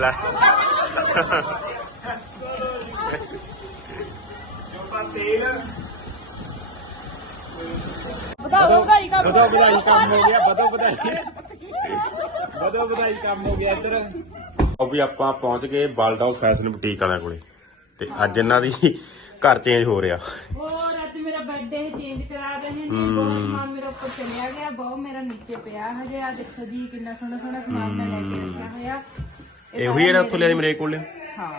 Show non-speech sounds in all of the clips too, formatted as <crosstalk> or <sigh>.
ਲੈ। ਜੋਪਾ ਤੇਲ ਵਧਾਓ ਵਧਾਈ ਕਰ ਵਧੋ ਵਧਾਈ ਕੰਮ ਹੋ ਗਿਆ ਵਧੋ ਵਧਾਈ। ਵਧੋ ਵਧਾਈ ਕੰਮ ਹੋ ਗਿਆ ਇੱਧਰ। ਉਹ ਵੀ ਆਪਾਂ ਪਹੁੰਚ ਗਏ ਬਲਡਾਊ ਫੈਸ਼ਨ ਬੁਟੀਕ ਵਾਲਿਆਂ ਕੋਲੇ। ਤੇ ਅੱਜ ਇਹਨਾਂ ਦੀ ਘਰ ਚੇਂਜ ਹੋ ਰਿਹਾ। ਹੋਰ ਅੱਜ ਮੇਰਾ ਬਰਥਡੇ ਚੇਂਜ ਕਰਾ ਰਹੇ ਨੇ। ਬਹੁਤ ਸਮਾਨ ਮੇਰਾ ਉੱਪਰ ਚਲਿਆ ਗਿਆ ਬਹੁਤ ਮੇਰਾ ਨੀਚੇ ਪਿਆ ਹਜੇ। ਆ ਦੇਖੋ ਜੀ ਕਿੰਨਾ ਸੋਹਣਾ ਸੋਹਣਾ ਸਮਾਨ ਮੈਂ ਲੈ ਕੇ ਰੱਖਿਆ ਹੋਇਆ। ਇਹ ਇਹੋ ਹੀ ਜਿਹੜਾ ਉੱਥੋਂ ਲਿਆ ਸੀ ਮੇਰੇ ਕੋਲ ਹਾਂ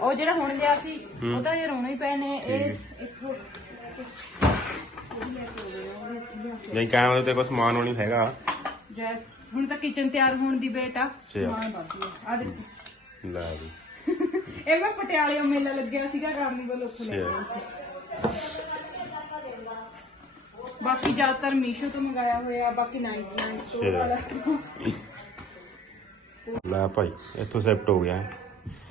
ਉਹ ਜਿਹੜਾ ਹੁਣ ਲਿਆ ਸੀ ਉਹ ਤਾਂ ਜੇ ਰੋਣੇ ਹੀ ਪਏ ਨੇ ਇਹ ਇੱਥੋਂ ਨਹੀਂ ਕਹਿਣਾ ਉਹਦੇ ਤੇ ਕੋਈ ਸਮਾਨ ਹੋਣੀ ਹੈਗਾ। ਜੈਸ ਹੁਣ ਤਾਂ ਕਿਚਨ ਤਿਆਰ ਹੋਣ ਦੀ ਵੇਟ ਆ। ਸਮਾਨ ਬਾਕੀ ਆ ਆ ਦੇਖੋ। ਲੈ ਵੀ। ਇਹ ਮੈਂ ਪਟਿਆਲੇ ਮੇਲਾ ਲੱਗਿਆ ਸੀਗਾ ਕਾਰਨੀਵਲ ਉੱਥੇ ਲੈ ਸੀ। ਬਾਕੀ ਜ਼ਿਆਦਾਤਰ ਮੀਸ਼ੋ ਤੋਂ ਮੰਗਾਇਆ ਹੋਇਆ ਬਾਕੀ 99 ਸਟੋਰ ਵਾਲਾ। ਲੈ ਭਾਈ ਇੱਥੋਂ ਸ਼ਿਫਟ ਹੋ ਗਿਆ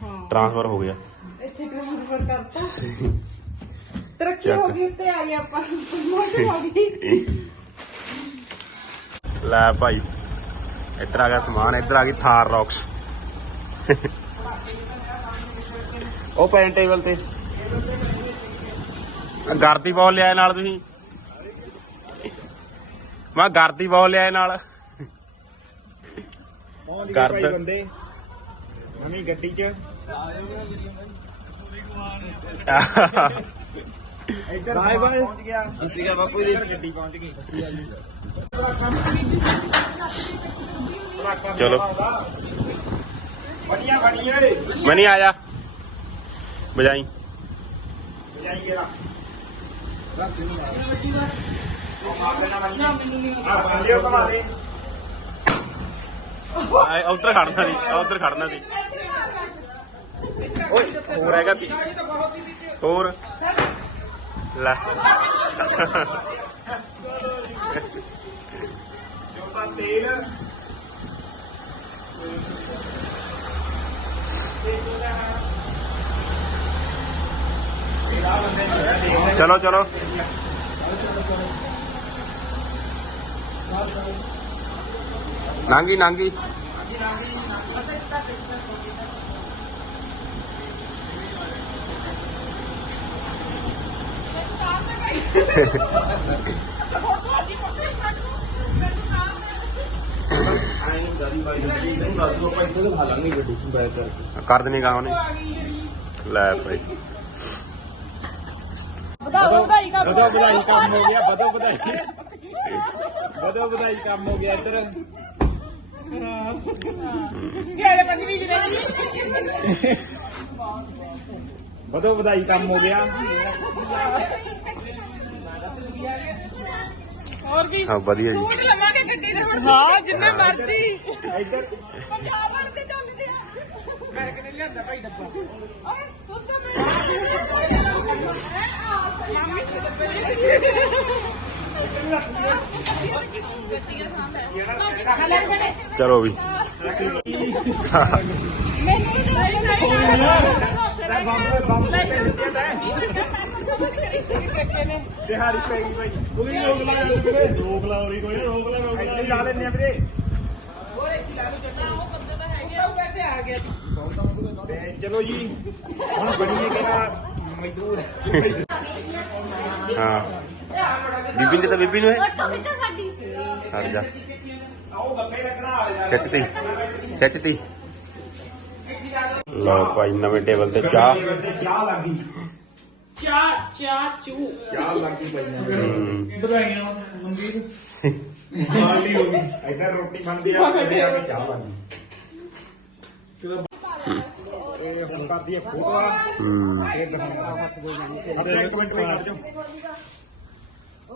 ਹਾਂ। ਟ੍ਰਾਂਸਫਰ ਹੋ ਗਿਆ। ਇੱਥੇ ਟ੍ਰਾਂਸਫਰ ਕਰਤਾ। <laughs> ਤਰੱਕੀ ਹੋ ਗਈ ਤੇ ਆ ਗਏ ਆਪਾਂ। ਪ੍ਰਮੋਸ਼ਨ ਹੋ ਗਈ। ਲੈ ਭਾਈ ਇੱਧਰ ਆ ਗਿਆ ਸਮਾਨ ਇੱਧਰ ਆ ਗਈ ਥਾਰ ਰੌਕਸ ਉਹ ਪੈਨ ਟੇਬਲ ਤੇ। ਗਰਦੀ ਬਾਲ ਲਿਆਏ ਨਾਲ ਤੁਸੀਂ। ਮੈਂ ਗਰਦੀ ਬਾਲ ਲਿਆਏ ਨਾਲ। ਪਹੁੰਚ ਕਰ ਗਏ ਦੇ। ਭਾਈ ਬੰਦੇ ਨਵੀਂ ਗੱਡੀ 'ਚ। ਇੱਧਰ ਬਾਏ ਬਾਏ ਗਿਆ। ਸੀਗਾ ਬਾਪੂ ਦੀ ਗੱਡੀ ਪਹੁੰਚ ਗਈ। ਚਲੋ। ਬੜੀਆਂ ਬੜੀਆਂ ਮਨੀ ਆ ਜਾ। ਬਜਾਈ ਜਾਈ ਗਿਆ ਰੱਖ ਨਹੀਂ ਆ ਆ ਬੰਦੇ ਉਹ ਕਮਾ ਦੇ। ਉਧਰ ਖੜਨਾ ਨਹੀਂ ਉਧਰ ਖੜਨਾ ਨਹੀਂ ਓਏ, ਹੋਰ ਹੈਗਾ ਪੀ ਹੋਰ? ਲੈ। ਜੋਪਾ ਤੇਲ ਚਲੋ ਚਲੋ। ਨਾਂਗੀ ਨਾਂਗੀ। ਕਰ ਦੇਣੀ ਗਾ ਉਹਨੇ। ਲੈ ਭਾਈ। ਵਧਾਓ ਵਧਾਈ ਕਰ ਵਧੋ ਵਧਾਈ ਕੰਮ ਹੋ ਗਿਆ ਵਧੋ ਵਧਾਈ। ਵਧੋ ਵਧਾਈ ਕੰਮ ਹੋ ਗਿਆ ਇੱਧਰ। ਵਧੋ ਵਧਾਈ ਕੰਮ ਹੋ ਗਿਆ। ਹੋਰ ਵੀ ਹਾਂ ਵਧੀਆ ਜੀ। ਸੂਟ ਲਵਾਂਗੇ ਗੱਡੀ ਦੇ ਹੁਣ ਹਾਂ। ਜਿੰਨੇ ਮਰਜ਼ੀ। ਇੱਧਰ। ਪੰਜਾਬ ਵਾਲੇ ਤੇ ਚੱਲਦੇ ਆ ਮੈਂ ਕਿਨੇ ਲਿਆਂਦਾ ਭਾਈ ਡੱਬਾ। ਓਏ ਤੂੰ ਤਾਂ ਚਲੋ ਵੀ ਬੰਬ ਬੰਬ ਪੈਂਦੇ ਦਿਹਾੜੀ ਪੈ ਗਈ ਭਾਈ ਉਹ ਵੀ ਰੋਕ ਲਾ ਜਾਂਦੇ ਵੀਰੇ ਰੋਕ ਲਾ ਹੋਰੀ ਕੋਈ ਰੋਕ ਲਾ ਰੋਕ ਲਾ ਲਾ ਲੈਣੇ ਆ ਵੀਰੇ ਤੇ ਚਲੋ ਜੀ ਹੁਣ ਬਣੀਏ ਕਿਹੜਾ ਮਜ਼ਦੂਰ ਹਾਂ ਬੀਬੀ ਨੇ ਤਾਂ ਬੀਬੀ ਨੂੰ ਹੈ ਫੋਟੋ ਕਿੱਥੇ ਸਾਡੀ। ਹਟ ਜਾ। ਆਓ ਗੱਫੇ ਲੱਗਣਾ ਆ ਜਾ ਖਿੱਚਤੀ ਖਿੱਚਤੀ ਲਓ ਭਾਈ ਨਵੇਂ ਟੇਬਲ ਤੇ ਚਾਹ। ਚਾਹ ਲੱਗ ਗਈ ਚਾ। ਚਾ ਚੂ ਚਾਹ ਲੱਗ ਗਈ ਪਈਆਂ ਹਮ, ਵਧਾਈਆਂ ਮਨਵੀਰ ਪਾਰਟੀ ਹੋ। ਗਈ ਇੱਧਰ ਰੋਟੀ ਬਣਦੀ ਆ ਤੇ ਆ ਕੇ ਚਾਹ ਲੱਗ ਗਈ ਚਲੋ ਇਹ ਹੁਣ ਕਰਦੀ ਆ ਫੋਟੋਆਂ ਹਮ, ਇਹ ਬਣਾਉਣਾ ਹੱਥ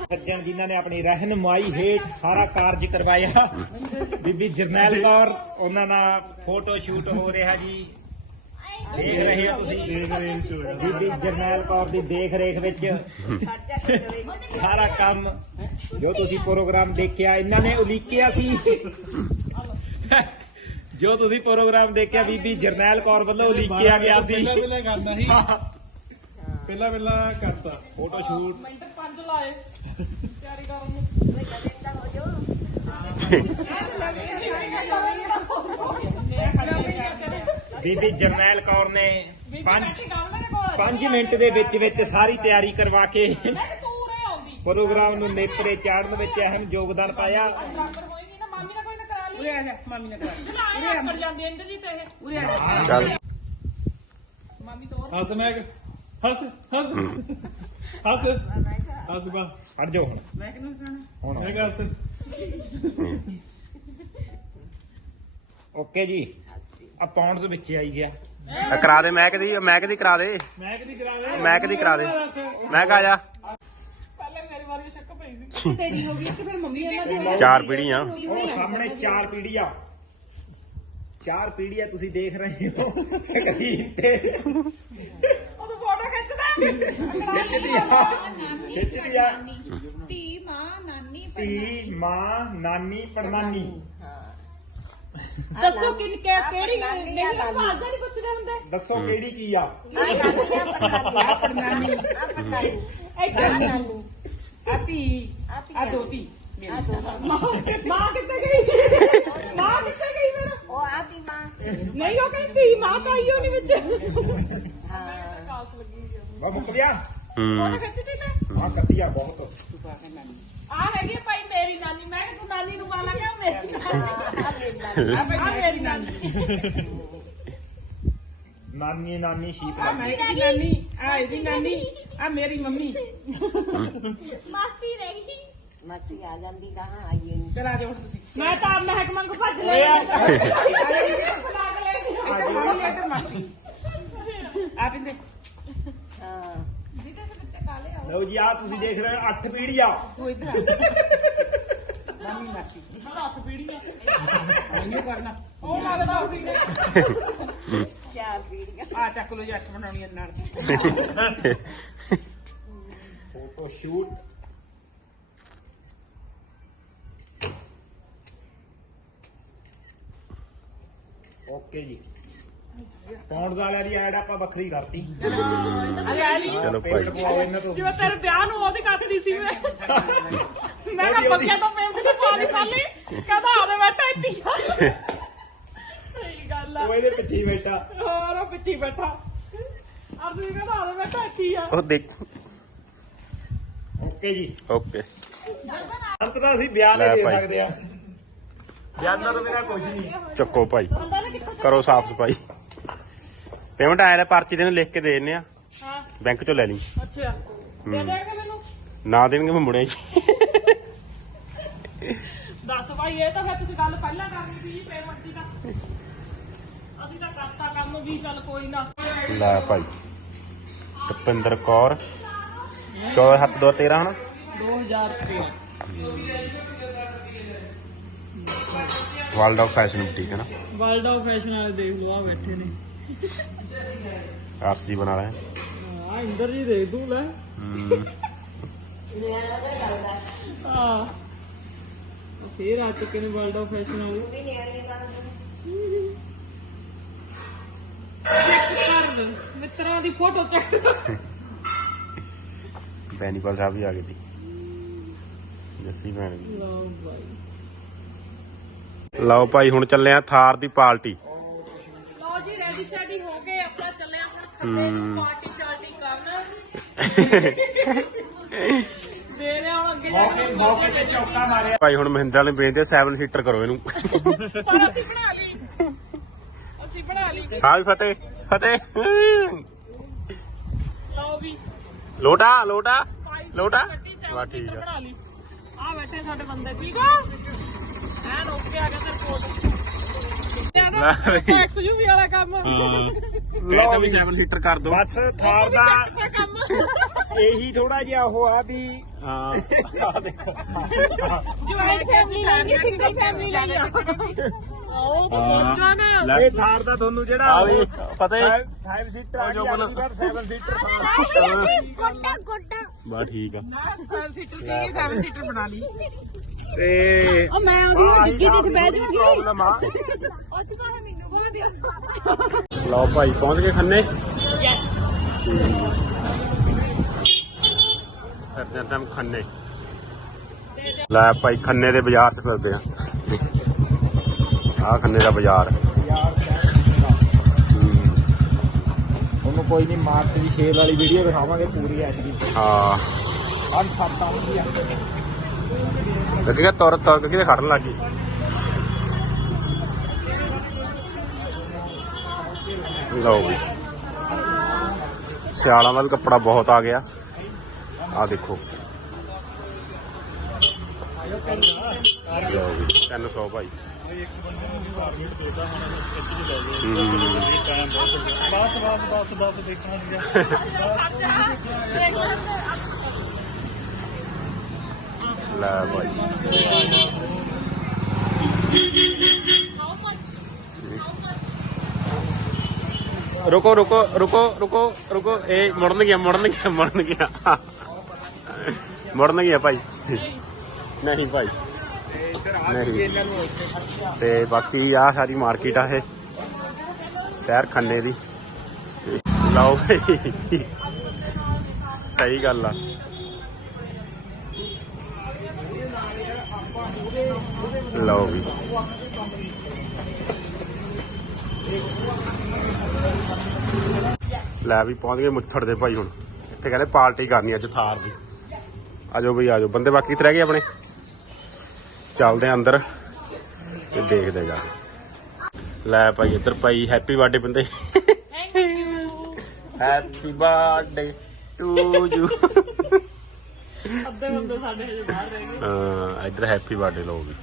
ਸੱਜਣ ਜਿਨ੍ਹਾਂ ਨੇ ਆਪਣੀ ਰਹਿਨਮਾਈ ਹੇਠ ਸਾਰਾ ਕਾਰਜ ਕਰਵਾਇਆ। ਬੀਬੀ ਜਰਨੈਲ ਕੌਰ, ਉਹਨਾਂ ਨਾਲ ਫੋਟੋ ਸ਼ੂਟ ਹੋ ਰਿਹਾ ਜੀ। ਦੇਖ ਰਹੇ ਹੋ ਤੁਸੀਂ? ਬੀਬੀ ਜਰਨੈਲ ਕੌਰ ਦੀ ਦੇਖ ਰੇਖ ਵਿੱਚ ਸਾਰਾ ਕੰਮ ਜੋ ਤੁਸੀਂ ਪ੍ਰੋਗਰਾਮ ਦੇਖਿਆ, ਇਹਨਾਂ ਨੇ ਉਲੀਕਿਆ ਸੀ। ਜੋ ਤੁਸੀਂ ਪ੍ਰੋਗਰਾਮ ਦੇਖਿਆ, ਬੀਬੀ ਜਰਨੈਲ ਕੌਰ ਵੱਲੋਂ ਉਲੀਕਿਆ ਗਿਆ ਸੀ। ਪਹਿਲਾਂ ਪਹਿਲਾਂ ਕਰਤਾ ਫੋਟੋ ਸ਼ੂਟ ਮਿੰਟ ਪੰਜ ਲਾਏ। ਤਿਆਰੀ ਕਰਨ ਨੂੰ ਬੀਬੀ ਜਰਨੈਲ ਕੌਰ ਨੇ ਬੀਬੀ 5 ਬੈਠੀ ਗੱਲ ਮੇਰੇ ਕੋਲ। 5 ਮਿੰਟ ਦੇ ਵਿੱਚ ਵਿੱਚ ਸਾਰੀ ਤਿਆਰੀ ਕਰਵਾ ਕੇ ਉਰੇ ਪ੍ਰੋਗਰਾਮ ਨੂੰ ਨੇਪਰੇ ਚਾੜਨ ਵਿੱਚ ਅਹਿਮ ਯੋਗਦਾਨ ਪਾਇਆ। ਬਰਾਬਰ ਹੋਏਗੀ ਨਾ ਮਾਮੀ ਨਾਲ ਕੋਈ ਨਾ ਕਰਾ ਲਈ। ਉਰੇ ਆ ਜਾ ਮਾਮੀ ਨੇ ਕਰਾ ਲਾਏ ਆਕੜ ਜਾਂਦੀ ਇੰਦਰ ਜੀ ਤੇ ਇਹ। ਉਰੇ ਆ ਜਾ। ਚੱਲ। ਮਾਮੀ ਤੋਰ। ਹੱਸ ਮੈਂ ਹੱਸ ਹੱਸ। ਹੱਸ। ਹੱਸ ਬਾ ਹਟ ਜਾਓ ਹੁਣ। ਮੈਂ ਕਿਹਨੂੰ ਸੁਣਾ ਹੁਣ ਹੱਸ। ਓਕੇ ਜੀ। ਆ ਪਾਉਂਡਸ ਵਿੱਚ ਆਈ ਗਿਆ। ਆ ਕਰਾ ਦੇ ਮੈਂ ਕਦੀ ਮੈਂ ਕਦੀ ਕਰਾ ਦੇ। ਮੈਂ ਕਦੀ ਕਰਾ ਦੇ। ਮੈਂ ਕਦੀ ਕਰਾ ਦੇ। ਮੈਂ ਕਹਾ ਜਾ। ਪਹਿਲੇ ਮੇਰੇ ਬਾਰੇ ਵੀ ਸ਼ੱਕ ਪਈ ਸੀ। ਤੇਰੀ ਹੋ ਗਈ ਕਿ ਫਿਰ ਮੰਮੀ ਇਹਨਾਂ ਦੀ ਚਾਰ ਪੀੜੀਆਂ। ਉਹ ਸਾਹਮਣੇ ਚਾਰ ਪੀੜੀਆਂ। ਚਾਰ ਪੀੜੀਆਂ ਤੁਸੀਂ ਦੇਖ ਰਹੇ ਹੋ। ਸਕਰੀਨ ਤੇ। ਖਿੱਚਦਾ ਖਿੱਚਦੀ ਆ। ਖਿੱਚਦੀ ਆ। ਧੀ ਮਾਂ ਨਾਨੀ ਧੀ ਮਾਂ ਨਾਨੀ ਪੜਨਾਨੀ ਦੱਸੋ ਕਿ ਕਿਹੜੀ ਨਹੀਂ ਸਵਾਲ ਤਾਂ ਨਹੀਂ ਪੁੱਛਦੇ ਹੁੰਦੇ? ਦੱਸੋ ਕਿਹੜੀ ਕੀ ਆ? ਆ ਧੀ ਆ ਦੋਤੀ। ਮਾਂ ਕਿੱਥੇ ਗਈ? ਮਾਂ ਕਿੱਥੇ ਗਈ ਮੇਰਾ ਉਹ ਆਦੀ ਮਾਂ। ਨਹੀਂ ਉਹ ਕਹਿੰਦੀ ਮਾਂ ਤਾਂ ਆਈ ਹੋਣੀ ਵਿੱਚ। ਵਾ ਮੁੱਕ ਗਿਆ ਹੂੰ ਆ ਕੱਟਿਆ ਬਹੁਤ। ਆ ਹੈਗੀ ਆ ਭਾਈ ਮੇਰੀ ਨਾਨੀ। ਮੈਂ ਕਿ ਤੂੰ ਨਾਨੀ ਨੂੰ ਗਾਲਾਂ ਕਿਉਂ ਮੇਰੀ ਨਾਨੀ? ਆ ਮੇਰੀ ਨਾਨੀ। ਨਾਨੀ ਨਾਨੀ ਸ਼ੀਪ ਆ ਮੈਂ ਇਹਦੀ ਨਾਨੀ ਆ ਇਹਦੀ ਨਾਨੀ ਆ ਮੇਰੀ ਮੰਮੀ। ਮਾਸੀ ਰਹਿ ਗਈ। ਮਾਸੀ ਆ ਜਾਂਦੀ ਕਹਾਂ ਆਈਏ। ਨੀ। ਚਲ ਆ ਜਾਓ ਹੁਣ ਤੁਸੀਂ। ਮੈਂ ਤਾਂ ਆਪ ਮਹਿਕ ਮੰਗ ਭੱਜ ਲਈ ਮਾਮੀ ਇੱਧਰ ਮਾਸੀ। ਆ ਬਿੰਦੇ ਹਾਂ ਵੀ ਤਾਂ ਬੱਚਾ ਕਾਲੇ ਆ ਲਓ ਜੀ ਆ ਤੁਸੀਂ ਦੇਖ ਰਹੇ ਹੋ ਅੱਠ ਪੀੜੀਆਂ ਤੂੰ ਇੱਧਰ ਆ ਮਾਮੀ ਮਾਸੀ। ਹੱਥ ਪੀੜੀਆਂ ਨਹੀਂ ਕਰਨਾ। ਉਹ ਲੱਗਦਾ ਉਹ ਵੀ ਨੇ। ਚਾਰ ਪੀੜੀਆਂ ਆ ਚੱਕ ਲੋ ਜੀ ਅੱਠ ਬਣਾਉਣੀਆਂ ਨਾਲ। ਫੋਟੋ ਸ਼ੂਟ ਓਕੇ ਜੀ। ਪੌਂਡ ਵਾਲਿਆਂ ਦੀ ਐਡ ਆਪਾਂ ਵੱਖਰੀ ਕਰਤੀ। ਚਲੋ ਭਾਈ। ਪੇਟ ਪਵਾਓ ਇਹਨਾਂ ਤੋਂ। ਜਿਵੇਂ ਤੇਰੇ ਵਿਆਹ ਨੂੰ ਉਹਦੀ ਕੱਟਦੀ ਸੀ ਮੈਂ। ਮੈਂ ਕਿਹਾ ਬੱਚਿਆਂ ਤੋਂ ਪੇਂਟ ਦੀ ਪਾਲੀ ਪਾਲੀ ਕਹਿੰਦਾ ਆਦੇ ਬੈਠਾ ਇੱਥੇ ਆ। ਸਹੀ ਗੱਲ ਆ। ਉਹ ਇਹਦੇ ਪਿੱਛੇ ਹੀ ਬੈਠਾ। ਹੋਰ ਉਹ ਪਿੱਛੇ ਬੈਠਾ। ਅਰਜੁਨ ਕਹਿੰਦਾ ਆਦੇ ਬੈਠਾ ਇੱਥੇ ਆ। ਉਹ ਦੇਖ। ਓਕੇ ਜੀ। ਓਕੇ। ਅੰਤ ਤਾਂ ਅਸੀਂ ਬਿਆਨ ਲੈ ਨਹੀਂ ਦੇ ਭਾਈ। ਸਕਦੇ ਆ। ਬਿਆਨਾਂ ਤੋਂ ਬਿਨਾਂ ਕੁਝ ਨਹੀਂ। ਚੱਕੋ ਭਾਈ। ਕਰੋ ਸਾਫ਼ ਸਫ਼ਾਈ। ਪੇਮੈਂਟ ਆਇਆ ਲੈ ਪਰਚੀ ਤੈਨੂੰ ਲਿਖ ਕੇ ਦੇ ਦਿੰਨੇ ਆ। ਹਾਂ। ਬੈਂਕ ਚੋਂ ਲੈ ਲਈ। ਅੱਛਾ। ਦੇ ਦੇਣਗੇ ਮੈਨੂੰ? ਨਾ ਦੇਣਗੇ ਮੈਂ ਮੁੜਿਆ ਹੀ। ਦੱਸ ਭਾਈ ਇਹ ਤਾਂ ਫਿਰ ਤੁਸੀਂ ਗੱਲ ਪਹਿਲਾਂ ਕਰਨੀ ਸੀ ਪੇਮੈਂਟ ਦੀ ਤਾਂ। ਅਸੀਂ ਤਾਂ ਕਰਤਾ ਕੰਮ ਵੀ ਚੱਲ ਕੋਈ ਨਾ। ਲੈ ਭਾਈ ਤਪਿੰਦਰ ਕੌਰ। 14 7 2 13 ਹਨਾ? 2000 ਰੁਪਏ ਵਰਲਡ ਆਫ ਫੈਸ਼ਨ ਬੁਟੀਕ ਹੈ ਨਾ? ਵਰਲਡ ਆਫ ਫੈਸ਼ਨ ਵਾਲੇ ਦੇਖ ਲਓ ਆ ਬੈਠੇ ਨੇ। ਆਰਸੀ ਬਣਾ ਲਿਆ ਆ ਇੰਦਰ ਜੀ ਦੇਖ ਦੂੰ ਲੈ। ਹੂੰ। ਆ ਫੇਰ ਆ ਚੁੱਕੇ ਨੇ ਵਰਲਡ ਆਫ ਫੈਸ਼ਨ ਵਾਲੇ। ਚੈੱਕ ਕਰ ਮਿੱਤਰਾਂ ਦੀ ਫੋਟੋ ਚੈੱਕ ਬੈਨੀਪਾਲ ਸਾਹਿਬ ਵੀ ਆ ਗਏ ਸੀ। ਜੱਸੀ ਭੈਣ ਵੀ। ਲਓ ਭਾਈ ਲਓ ਭਾਈ ਹੁਣ ਚੱਲੇ ਆ ਥਾਰ ਦੀ ਪਾਰਟੀ। ਲਓ ਜੀ ਰੈਡੀ ਸ਼ੈਡੀ ਹੋ ਗਏ ਆਪਣਾ ਚੱਲਿਆ ਹੁਣ ਖੱਤੇ ਨੂੰ ਪਾਰਟੀ ਸ਼ਾਰਟੀ ਕਰਨ। <laughs> ਦੇ ਰਹੇ ਹੁਣ ਅੱਗੇ ਜਾ ਕੇ ਮੌਕੇ ਤੇ ਚੌਕਾ ਮਾਰਿਆ। ਭਾਈ ਹੁਣ ਮਹਿੰਦਰਾ ਨੇ ਬੇਨਤੀ 7 ਸੀਟਰ ਕਰੋ ਇਹਨੂੰ। ਪਰ ਅਸੀਂ ਬਣਾ ਲਈ। ਅਸੀਂ ਬਣਾ ਲਈ। ਹਾਂ ਵੀ ਫਤਿਹ ਫਤਿਹ। ਲਓ ਵੀ। ਲੋਟਾ ਲੋਟਾ ਲੋਟਾ। ਵਾ ਠੀਕ ਆ। ਬਣਾ ਲਈ। ਆ ਬੈਠੇ ਸਾਡੇ ਬੰਦੇ ਠੀਕ ਆ ਐਨ ਓਕੇ ਆ ਗਿਆ ਤੇ ਰਿਪੋਰਟ ਲੈ ਬਈ। ਐਕਸਯੂਵੀ ਵਾਲਾ ਕੰਮ। ਕਹਿੰਦਾ ਵੀ 7 ਸੀਟਰ ਕਰ ਦੋ ਬਸ ਥਾਰ ਦਾ ਦਾ ਕੰਮ। ਇਹੀ ਥੋੜਾ ਜਿਹਾ ਉਹ ਆ ਵੀ ਹਾਂ। ਜੁਆਇੰਟ ਫੈਮਿਲੀ ਲਈ ਸਿੰਗਲ ਫੈਮਿਲੀ ਲਈ ਆ ਉਹ ਪਹੁੰਚਾ ਨਾ। ਇਹ ਥਾਰ ਦਾ ਤੁਹਾਨੂੰ ਜਿਹੜਾ ਆ ਵੀ ਪਤਾ ਹੈ 5 ਸੀਟਰ ਆ ਗਿਆ ਬੋਲੋ। 7 ਸੀਟਰ ਗੋਡਾ ਗੋਡਾ ਬਾ ਠੀਕ ਆ। 5 ਸੀਟਰ ਦੀ 7 ਸੀਟਰ ਬਣਾ ਲਈ। ਤੇ ਉਹ ਮੈਂ ਉਹਦੀ ਡਿੱਗੀ ਦੇ ਵਿੱਚ ਬਹਿ ਜਾਊਂਗੀ ਪ੍ਰੋਬਲਮ ਆ। ਉਹ ਚ ਬਾਹਰ ਮੈਨੂੰ ਬਣਾ ਦਿਓ। ਲਓ ਭਾਈ ਪਹੁੰਚ ਗਏ ਖੰਨੇ? ਯੈਸ ਫਿਰਦੇ ਆਂ ਟਾਈਮ ਖੰਨੇ। ਲੈ ਭਾਈ ਖੰਨੇ ਦੇ ਬਾਜ਼ਾਰ 'ਚ ਫਿਰਦੇ ਆ। ਆ ਖੰਨੇ ਦਾ ਬਾਜ਼ਾਰ। ਤੁਹਾਨੂੰ ਕੋਈ ਨਹੀਂ ਮਾਰਚ ਦੀ ਸ਼ੇਰ ਵਾਲੀ ਵੀਡੀਓ ਦਿਖਾਵਾਂਗੇ ਪੂਰੀ ਐਚਡੀ ਹਾਂ। ਅੱਜ ਸੱਤ ਆਉਂਦੀ ਆ। ਲੱਗੇਗਾ ਤੁਰ ਤੁਰ ਕੇ ਕਿਤੇ ਖੜਨ ਲੱਗੀ ਲਓ ਵੀ। ਸਿਆਲਾਂ ਦਾ ਵੀ ਕੱਪੜਾ ਬਹੁਤ ਆ ਗਿਆ। ਆ ਦੇਖੋ। ਲਓ ਵੀ 300 ਭਾਈ। ਹੂੰ। ਬਾਤ ਬਾਤ ਬਾਤ ਬਾਤ ਦੇਖਣ ਗਿਆ ਲੈ ਭਾਈ ਰੁਕੋ ਰੁਕੋ ਰੁਕੋ ਰੁਕੋ ਰੁਕੋ ਇਹ ਮੁੜਨ ਗਿਆ ਮੁੜਨ ਗਿਆ ਮੁੜਨ ਗਿਆ ਮੁੜਨ ਗਿਆ ਭਾਈ ਨਹੀਂ ਭਾਈ ਨਹੀਂ ਤੇ ਬਾਕੀ ਆ ਸਾਰੀ ਮਾਰਕੀਟ ਆ ਇਹ ਸ਼ਹਿਰ ਖੰਨੇ ਦੀ ਲਓ ਭਾਈ ਸਹੀ ਗੱਲ ਆ ਲਓ ਵੀ। ਲੈ ਵੀ ਪਹੁੰਚ ਗਏ ਮੁੱਠੜ ਦੇ ਭਾਈ ਹੁਣ। ਇੱਥੇ ਕਹਿੰਦੇ ਪਾਰਟੀ ਕਰਨੀ ਅੱਜ ਥਾਰ ਦੀ। ਆਜੋ ਬਈ ਆਜੋ ਬੰਦੇ ਬਾਕੀ ਰਹਿ ਗਏ ਆਪਣੇ? ਚੱਲਦੇ ਆਂ ਅੰਦਰ ਤੇ ਦੇਖਦੇ ਜਾ ਲੈ ਭਾਈ ਇੱਧਰ ਭਾਈ ਹੈਪੀ ਬਰਥਡੇ ਬੰਦੇ। ਹੈਪੀ ਬਰਥਡੇ ਟੂ ਯੂ ਅੱਧੇ ਬੰਦੇ ਸਾਡੇ ਹਜੇ ਬਾਹਰ ਰਹਿ ਗਏ। ਹਾਂ ਇੱਧਰ ਹੈਪੀ ਬਰਥਡੇ ਲੋ ਵੀ।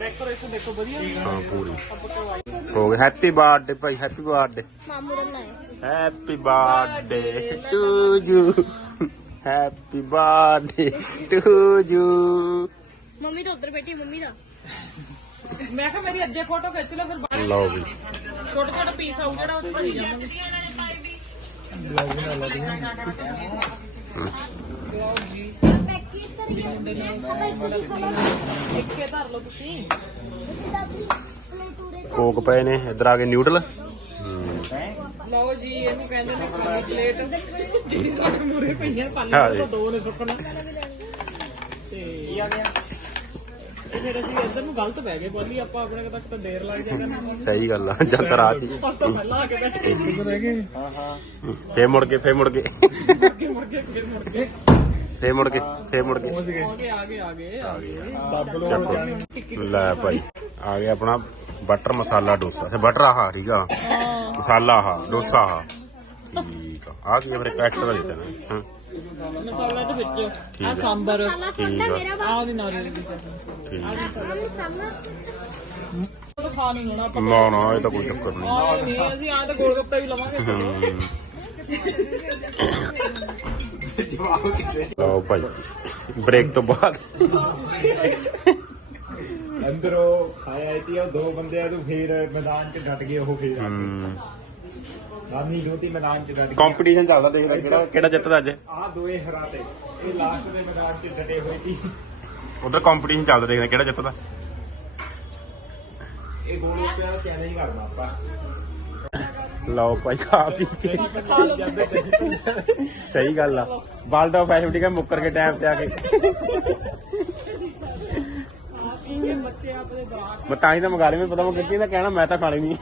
ਡੈਕੋਰੇਸ਼ਨ ਦੇਖੋ ਵਧੀਆ ਹਾਂ ਪੂਰੀ। ਹੋ ਗਿਆ ਹੈਪੀ ਬਰਥਡੇ ਭਾਈ ਹੈਪੀ ਬਰਥਡੇ ਮਾਮੂ ਦਾ ਬਣਾਇਆ ਸੀ। Happy birthday to you happy birthday to you mummy ਤਾਂ ਉੱਧਰ ਬੈਠੀ ਮੰਮੀ ਦਾ। ਮੈਂ ਕਿਹਾ ਮੇਰੀ ਅੱਜੇ ਫੋਟੋ ਖਿੱਚ ਲਓ ਫਿਰ ਬਾਹਰ ਲਓ ਵੀ। ਛੋਟੇ ਛੋਟੇ ਪੀਸ ਆਉ ਜਿਹੜਾ ਉਹ ਭਰੀ ਜਾਵਾਂਗੇ। ਪੈਕੀ ਕਰੀ ਸਭਾਈ ਕੁਝ ਖੋਲੋ ਇੱਕੇ ਧਰ ਲਓ ਤੁਸੀਂ ਅਸੀਂ ਤਾਂ ਵੀ ਪਲੇਟੂਰੇ ਕੋਕ ਪਏ ਨੇ ਇੱਧਰ ਆ ਗਏ ਨਿਊਡਲ ਲਓ ਜੀ ਇਹਨੂੰ ਕਹਿੰਦੇ ਨੇ ਖਾਲੀ ਪਲੇਟ ਜਿਹੜੀ ਸਾਡੇ ਮੂਰੇ ਪਈਆਂ ਹਾਂ ਪਾਲੀਆਂ ਜੀ। ਤੋਂ ਦੋ ਨੇ ਸੁੱਕਣਾ ਤੇ ਤੇ ਫਿਰ ਅਸੀਂ ਇੱਧਰ ਨੂੰ ਗਲਤ ਬਹਿ ਗਏ ਬੋਲੀ ਆਪਾਂ ਆਪਣੇ ਤੱਕ ਤਾਂ ਦੇਰ ਲੱਗ ਜਾਏਗਾ ਸਹੀ ਗੱਲ ਆ ਜਦ ਰਾਤ ਹੀ। ਬਸ ਤਾਂ ਪਹਿਲਾਂ ਆ ਕੇ ਬੈਠੇ ਸੀ। ਰਹਿ ਗਏ। ਫੇਰ ਮੁੜ ਕੇ ਫੇਰ ਮੁੜ ਕੇ। ਅੱਗੇ ਮੁੜ ਕੇ ਫਿਰ ਮੁੜ ਕੇ। ਫੇਰ ਮੁੜ ਕੇ ਫੇਰ ਮੁੜ ਕੇ। ਆ ਗਏ ਆ ਗਏ ਆ ਗਏ ਆ ਗਏ। ਚੱਕੋ ਲੈ ਭਾਈ। ਆ ਗਿਆ ਆਪਣਾ ਬਟਰ ਮਸਾਲਾ ਡੋਸਾ। ਤੇ ਬਟਰ ਆਹ ਠੀਕ ਆ। ਮਸਾਲਾ ਆਹ ਡੋਸਾ ਆਹ। ਠੀਕ ਆ। ਆ ਕੀ ਕੈਸਟ ਦਾ ਦਿੱਤਾ ਨਾ ਹਾਂ। ਮਸਾਲਾ ਦੇ ਵਿੱਚ ਆ। ਸਾਂਬਰ। ਸਾਲਾ ਸੰਦਾ ਮੇਰਾ ਆ ਉਹਦੀ ਨਾਰੀਅਲ ਦੀ ਚਟਨੀ ਠੀਕ ਆ। ਬਾਪ ਸਾਲਾ ਉਹ ਤਾਂ ਖਾ ਨਹੀਂ ਹੋਣਾ ਆਪਾਂ। ਨਾ ਨਾ ਇਹ ਤਾਂ ਕੋਈ ਚੱਕਰ ਨਹੀਂ। ਆ ਨਹੀਂ ਅਸੀਂ ਆ ਤਾਂ ਗੋਲ ਗੱਪੇ ਵੀ ਲਵਾਂਗੇ। ਲਓ ਭਾਈ ਬ੍ਰੇਕ ਤੋਂ ਬਾਅਦ। ਅੰਦਰੋਂ ਖਾਇਆ ਸੀ ਉਹ ਦੋ ਬੰਦੇ ਆ ਤੂੰ ਫੇਰ ਮੈਦਾਨ 'ਚ ਡਟ ਗਏ ਉਹ ਫੇਰ ਨਾਨੀ ਜੋਤੀ ਮੈਦਾਨ 'ਚ ਡਟ ਗਏ ਕੰਪੀਟੀਸ਼ਨ ਚੱਲਦਾ ਦੇਖਦਾ ਕਿਹੜਾ ਕਿਹੜਾ ਜਿੱਤਦਾ ਅੱਜ। ਆ ਦੋਏ ਹਰਾਤੇ ਇਹ ਲਾਸਟ ਦੇ ਮੈਦਾਨ 'ਚ ਡਟੇ ਹੋਏ ਸੀ। ਉਧਰ ਕੰਪੀਟੀਸ਼ਨ ਚੱਲਦਾ ਦੇਖਦਾ ਕਿਹੜਾ ਜਿੱਤਦਾ। ਇਹ ਗੋਲ ਉੱਤੇ ਦਾ ਚੈਲੰਜ ਕਰਨਾ ਆਪਾਂ। ਲਓ ਭਾਈ ਖਾ ਪੀ ਕੇ। ਸਹੀ ਗੱਲ ਆ। ਵਰਲਡ ਆਫ ਐਕਟੀਵਿਟੀ ਕਾ ਮੁੱਕਰ ਕੇ ਟਾਈਮ ਤੇ ਆ ਕੇ। ਮੈਂ ਤਾਂ ਹੀ ਤਾਂ ਮੰਗਾ ਲਈ ਮੈਨੂੰ ਪਤਾ ਮੈਂ ਕਿੱਥੇ ਦਾ ਕਹਿਣਾ ਮੈਂ ਤਾਂ ਖਾਣੀ ਨਹੀਂ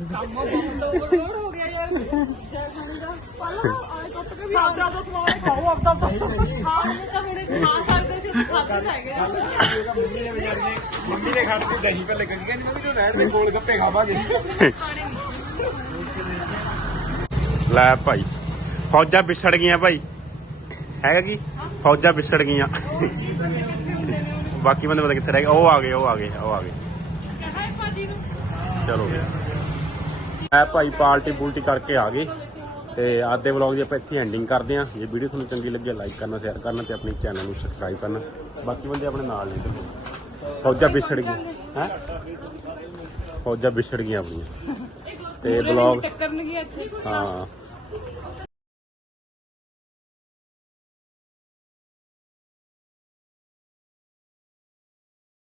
ਕੰਮ ਬਹੁਤ ਓਵਰਲੋਡ ਹੋ ਗਿਆ ਯਾਰ ਪਹਿਲਾਂ ਆਏ ਕੱਟ ਕੇ ਵੀ ਆਪ ਦਾ ਸਮਾਨ ਖਾਓ ਆਪ ਦਾ ਹਾਂ ਇਹ ਤਾਂ ਹੁਣੇ ਖਾ ਸਕਦੇ ਸੀ ਖਾਤੇ ਹੈਗੇ ਆ ਮੰਮੀ ਨੇ ਵਿਚਾਰੀ ਨੇ ਮੰਮੀ ਨੇ ਖਾਣ ਦਹੀਂ ਭੱਲੇ ਕੱਢੀ ਕਹਿੰਦੀ ਮੰਮੀ ਨੂੰ ਰਹਿਣ ਦੇ ਗੋਲ ਗੱਪੇ ਖਾਵਾਂਗੇ ਲੈ ਭਾਈ, ਫੌਜਾਂ ਵਿਛੜ ਗਈਆਂ ਭਾਈ। ਹੈਗਾ ਕੀ? ਫੌਜਾਂ ਵਿਛੜ ਗਈਆਂ। ਬਾਕੀ ਬੰਦੇ ਪਤਾ ਕਿੱਥੇ ਰਹਿ ਗਏ? ਉਹ ਆ ਗਏ, ਉਹ ਆ ਗਏ, ਉਹ ਆ ਗਏ। ਹਾਏ ਭਾਜੀ ਚਲੋ। ਮੈਂ ਭਾਈ ਪਾਰਟੀ ਪੂਲਟੀ ਕਰਕੇ ਆ ਗਏ ਤੇ ਅੱਜ ਦੇ ਵਲੌਗ ਦੀ ਆਪਾਂ ਇੱਥੇ ਐਂਡਿੰਗ ਕਰਦੇ ਹਾਂ। ਜੇ ਵੀਡੀਓ ਤੁਹਾਨੂੰ ਚੰਗੀ ਲੱਗੀ ਲਾਈਕ ਕਰਨਾ ਸ਼ੇਅਰ ਕਰਨਾ ਤੇ ਆਪਣੇ ਚੈਨਲ ਨੂੰ ਸਬਸਕ੍ਰਾਈਬ ਕਰਨਾ। ਬਾਕੀ ਬੰਦੇ ਆਪਣੇ ਨਾਲ ਨੇ ਫੌਜਾਂ ਵਿਛੜ ਗਈਆਂ। ਹੈ? ਫੌਜਾਂ ਵਿਛੜ ਗਈਆਂ ਆਪਣੀਆਂ। <laughs> ਤੇ ਇੱਥੇ। ਹਾਂ।